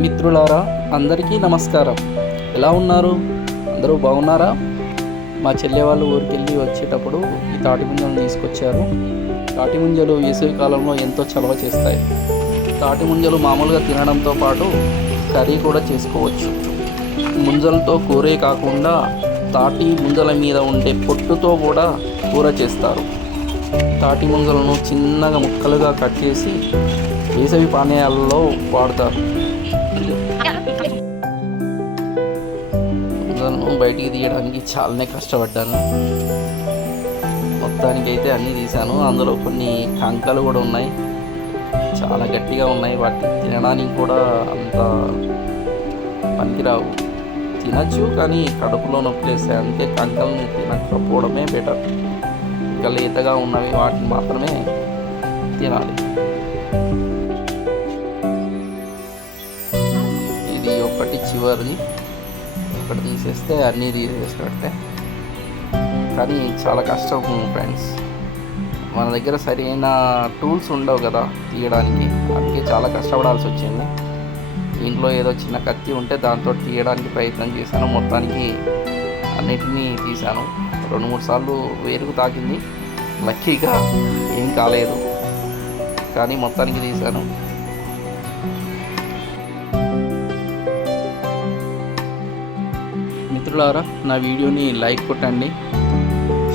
మిత్రులారా అందరికీ నమస్కారం. ఎలా ఉన్నారు? అందరూ బాగున్నారా? మా చెల్లె వాళ్ళు ఊరికి వెళ్ళి వచ్చేటప్పుడు ఈ తాటి ముంజలను తీసుకొచ్చారు. తాటి ముంజలు వేసవి కాలంలో ఎంతో చలవ చేస్తాయి. తాటి ముంజలు మామూలుగా తినడంతో పాటు కర్రీ కూడా చేసుకోవచ్చు. ముంజలతో కూరే కాకుండా తాటి ముంజల మీద ఉండే పొట్టుతో కూడా కూర చేస్తారు. తాటి ముంజలను చిన్నగా ముక్కలుగా కట్ చేసి వేసవి పానీయాలలో వాడతారు. ముంజలను బయటికి తీయడానికి చాలానే కష్టపడ్డాను. మొత్తానికి అయితే అన్నీ తీశాను. అందులో కొన్ని కంకలు కూడా ఉన్నాయి. చాలా గట్టిగా ఉన్నాయి. వాటిని తినడానికి కూడా అంత పనికిరావు. తినచ్చు కానీ కడుపులో నొప్పి వేస్తాయి అందుకే కంకల్ని తినకపోవడమే బెటర్. ఇంకా లేతగా ఉన్నవి వాటిని మాత్రమే తినాలి. ఒకటి చివరిది. ఒకటి తీసేస్తే అన్నీ తీసేసినట్టే. కానీ చాలా కష్టం ఫ్రెండ్స్. మన దగ్గర సరైన టూల్స్ ఉండవు కదా తీయడానికి. అందుకే చాలా కష్టపడాల్సి వచ్చింది. ఇంట్లో ఏదో చిన్న కత్తి ఉంటే దాంతో తీయడానికి ప్రయత్నం చేశాను. మొత్తానికి అన్నిటినీ తీశాను. రెండు మూడు సార్లు వేరుకు తాకింది. లక్కీగా ఏం కాలేదు. కానీ మొత్తానికి తీశాను. మిత్రులారా నా వీడియోని లైక్ కొట్టండి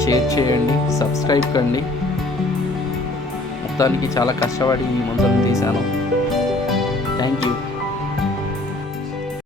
షేర్ చేయండి సబ్స్క్రైబ్ కండి. మొత్తానికి చాలా కష్టపడి ఈ ముందరం తీశాను.